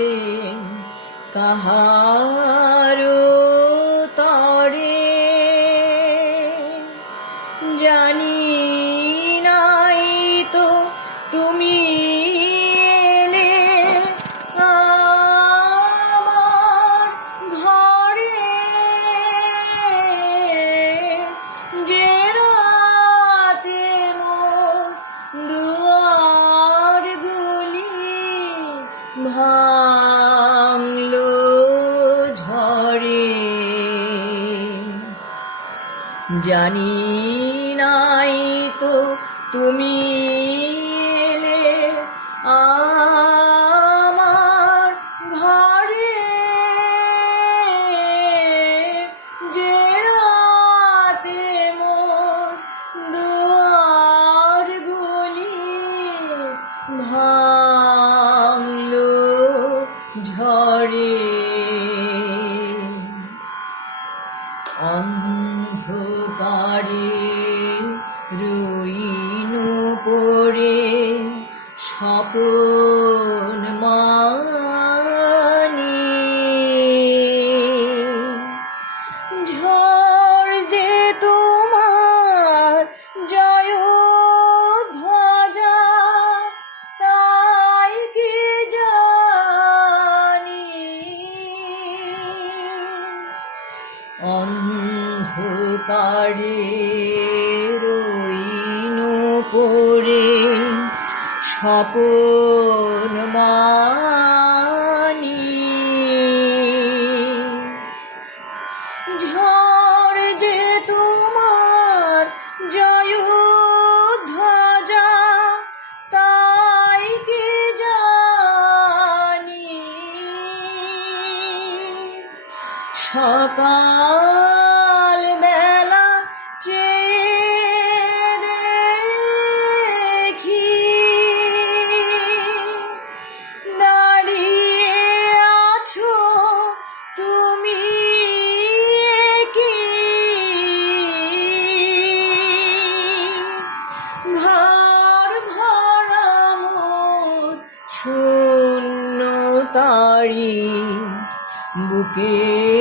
বলেন কাহার তরে জানি জানি নাই তো তুমি স্বপন মানি। ঝড় যে তোমার জয় ধ্বজা তাই কি জানি? অন্ধকারে স্বপন মানি। ঝড় যে তোমার জয় ধ্বজা তাই কি জানি? সকাল বুকে